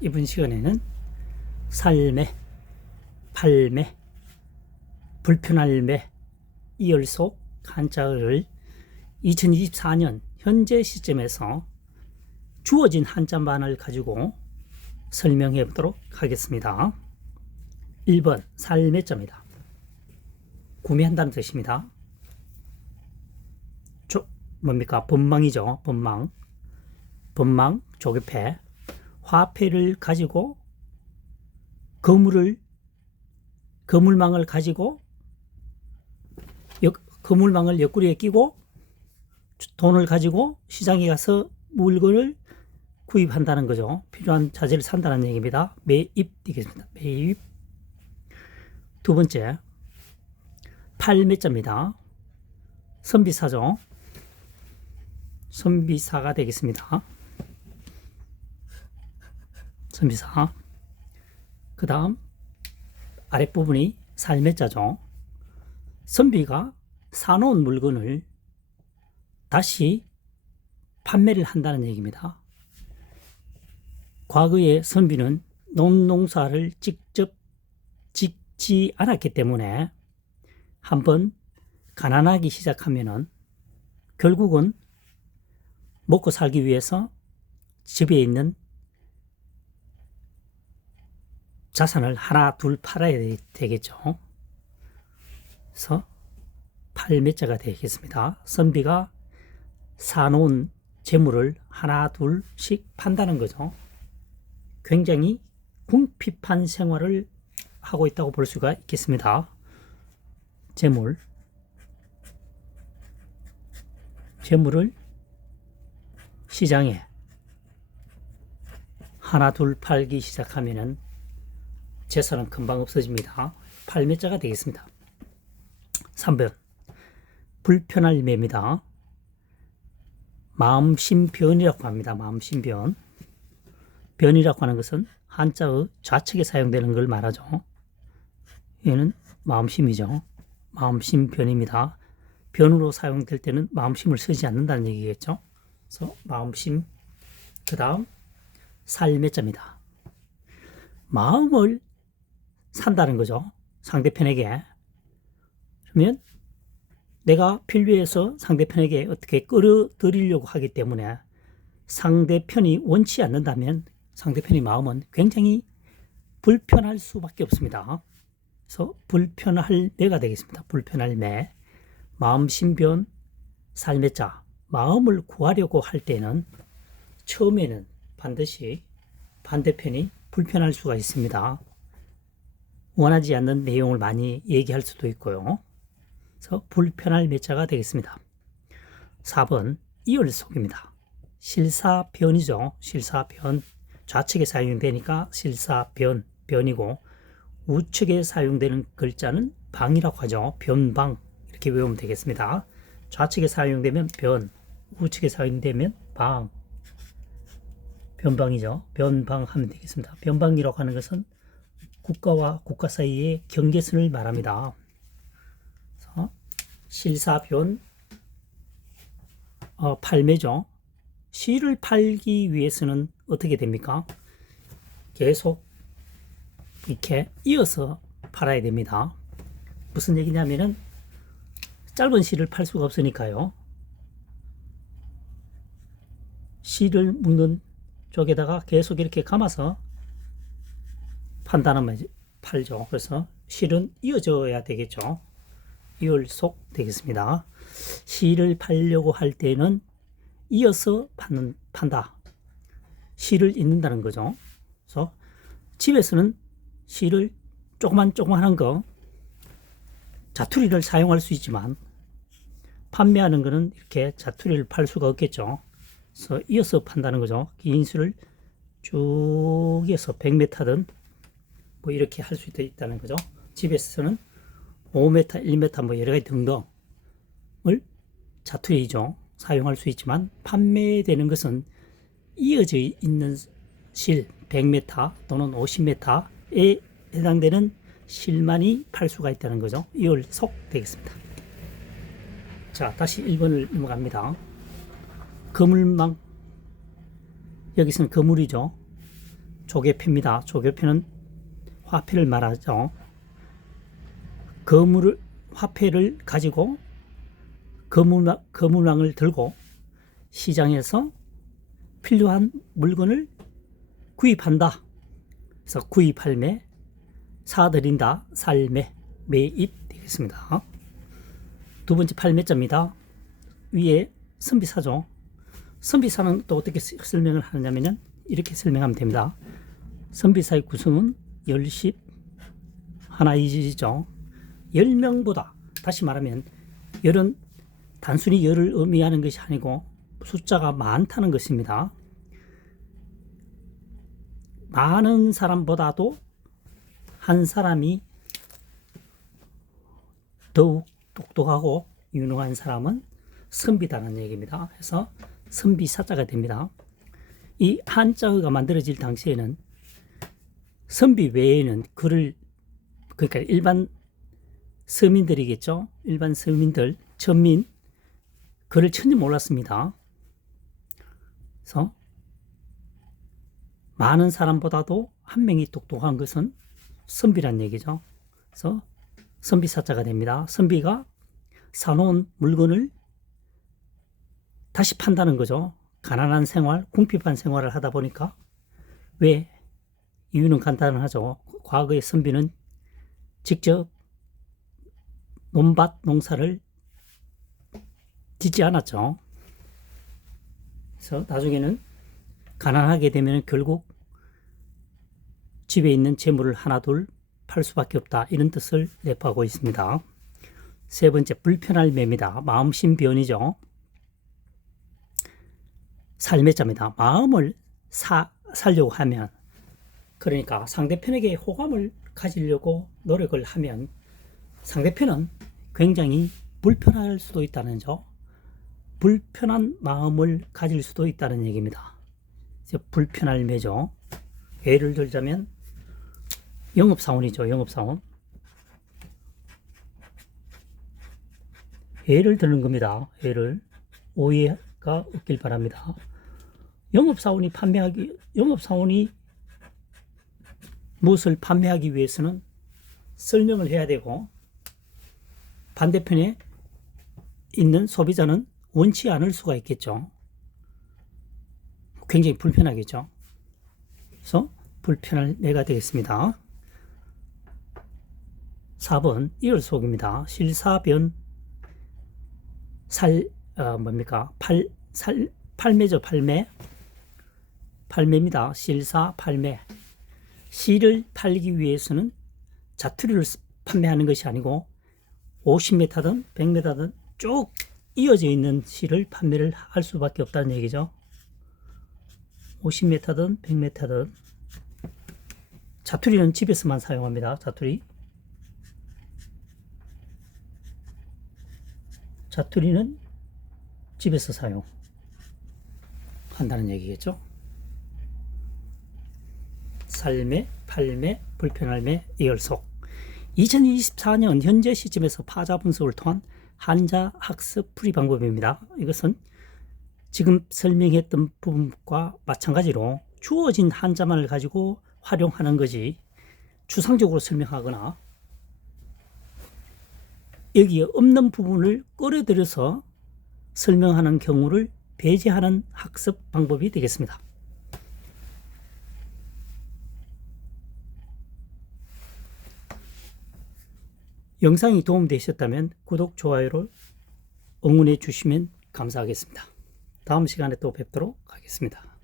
이번 시간에는 살매, 팔매, 불편할 매, 이열속 한자어를 2024년 현재 시점에서 주어진 한자만을 가지고 설명해 보도록 하겠습니다. 1번 살매자입니다. 구매한다는 뜻입니다. 뭡니까? 법망이죠. 법망, 조개패, 화폐를 가지고 거물망을 가지고 거물망을 옆구리에 끼고 돈을 가지고 시장에 가서 물건을 구입한다는 거죠. 필요한 자재를 산다는 얘기입니다. 매입 되겠습니다. 매입. 두 번째, 팔매자입니다. 선비사죠. 선비사가 되겠습니다. 선비사. 그 다음 아랫부분이 살매자죠. 선비가 사놓은 물건을 다시 판매를 한다는 얘기입니다. 과거에 선비는 농사를 직접 짓지 않았기 때문에 한번 가난하기 시작하면은 결국은 먹고 살기 위해서 집에 있는 자산을 하나 둘 팔아야 되겠죠. 그래서 팔매자가 되겠습니다. 선비가 사놓은 재물을 하나 둘씩 판다는 거죠. 굉장히 궁핍한 생활을 하고 있다고 볼 수가 있겠습니다. 재물을 시장에 하나 둘 팔기 시작하면은 재산은 금방 없어집니다. 팔매자가 되겠습니다. 3번 불편할 매입니다. 마음심변이라고 합니다. 마음심변. 변이라고 하는 것은 한자의 좌측에 사용되는 걸 말하죠. 얘는 마음심이죠. 마음심변입니다. 변으로 사용될 때는 마음심을 쓰지 않는다는 얘기겠죠. 그래서 마음심. 그 다음 살매자입니다. 마음을 산다는 거죠. 상대편에게. 그러면 내가 필요해서 상대편에게 어떻게 끌어들이려고 하기 때문에 상대편이 원치 않는다면 상대편의 마음은 굉장히 불편할 수밖에 없습니다. 그래서 불편할 매가 되겠습니다. 불편할 매. 마음심변, 살매자. 마음을 구하려고 할 때는 처음에는 반드시 반대편이 불편할 수가 있습니다. 원하지 않는 내용을 많이 얘기할 수도 있고요. 그래서 불편할 매자가 되겠습니다. 4번 이열속입니다. 실사변이죠. 실사변. 좌측에 사용되니까 실사변, 변이고 우측에 사용되는 글자는 방이라고 하죠. 변방 이렇게 외우면 되겠습니다. 좌측에 사용되면 변, 우측에 사용되면 방. 변방이죠. 변방 하면 되겠습니다. 변방이라고 하는 것은 국가와 국가 사이의 경계선을 말합니다. 그래서 실사변, 팔매죠. 시를 팔기 위해서는 어떻게 됩니까? 계속 이렇게 이어서 팔아야 됩니다. 무슨 얘기냐면은 짧은 시를 팔 수가 없으니까요. 시를 묶는 쪽에다가 계속 이렇게 감아서 판다는 말이죠. 팔죠. 그래서 실은 이어져야 되겠죠. 이열속 되겠습니다. 시를 팔려고 할 때는 이어서 판다. 시를 읽는다는 거죠. 그래서 집에서는 시를 조그만한 거 자투리를 사용할 수 있지만 판매하는 거는 이렇게 자투리를 팔 수가 없겠죠. 그래서 이어서 판다는 거죠. 긴 수를 쭉 이어서 100m든 뭐 이렇게 할 수 있다는 거죠. 집에서는 5m, 1m 뭐 여러 가지 등등을 자투리죠. 사용할 수 있지만 판매되는 것은 이어져 있는 실 100m 또는 50m에 해당되는 실만이 팔 수가 있다는 거죠. 이열속 되겠습니다. 자, 다시 1번을 넘어갑니다. 거물망. 여기서는 거물이죠. 조개표입니다. 조개표는 화폐를 말하죠. 화폐를 가지고 거문왕을 들고 시장에서 필요한 물건을 구입한다. 그래서 구입할매, 사들인다, 살매, 매입 되겠습니다. 두 번째 팔매자입니다. 위에 선비사죠. 선비사는 또 어떻게 설명을 하느냐면 이렇게 설명하면 됩니다. 선비사의 구성은 열십 하나이지죠. 10명보다, 다시 말하면 열은 단순히 열을 의미하는 것이 아니고 숫자가 많다는 것입니다. 많은 사람보다도 한 사람이 더욱 똑똑하고 유능한 사람은 선비다는 얘기입니다. 그래서 선비사자가 됩니다. 이 한자어가 만들어질 당시에는 선비 외에는 그러니까 일반 서민들이겠죠. 일반 서민들, 천민, 글을 전혀 몰랐습니다. 그래서 많은 사람보다도 한 명이 똑똑한 것은 선비란 얘기죠. 그래서 선비사자가 됩니다. 선비가 사놓은 물건을 다시 판다는 거죠. 가난한 생활, 궁핍한 생활을 하다 보니까. 왜? 이유는 간단하죠. 과거의 선비는 직접 논밭 농사를 짓지 않았죠. 그래서 나중에는 가난하게 되면 결국 집에 있는 재물을 하나 둘 팔 수밖에 없다, 이런 뜻을 내포하고 있습니다. 세 번째, 불편할 매입니다. 마음심 변이죠. 살매자입니다. 마음을 살려고 하면, 그러니까 상대편에게 호감을 가지려고 노력을 하면 상대편은 굉장히 불편할 수도 있다는 점, 불편한 마음을 가질 수도 있다는 얘기입니다. 불편할 매죠. 예를 들자면 영업사원이죠. 영업사원. 예를 드는 겁니다. 예를 오해가 없길 바랍니다. 영업사원이 무엇을 판매하기 위해서는 설명을 해야 되고, 반대편에 있는 소비자는 원치 않을 수가 있겠죠. 굉장히 불편하겠죠. 그래서 불편할 매가 되겠습니다. 4번 이월속입니다. 실사변 팔매죠. 팔매입니다. 실사팔매. 실을 팔기 위해서는 자투리를 판매하는 것이 아니고 50m든 100m든 쭉 이어져 있는 실을 판매를 할 수밖에 없다는 얘기죠. 50m든 100m든. 자투리는 집에서만 사용합니다. 자투리는 집에서 사용한다는 얘기겠죠. 살매, 팔매, 불편할매, 이월속. 2024년 현재 시점에서 파자 분석을 통한 한자 학습 풀이 방법입니다. 이것은 지금 설명했던 부분과 마찬가지로 주어진 한자만을 가지고 활용하는 것이, 추상적으로 설명하거나 여기에 없는 부분을 끌어들여서 설명하는 경우를 배제하는 학습 방법이 되겠습니다. 영상이 도움되셨다면 구독, 좋아요를 응원해 주시면 감사하겠습니다. 다음 시간에 또 뵙도록 하겠습니다.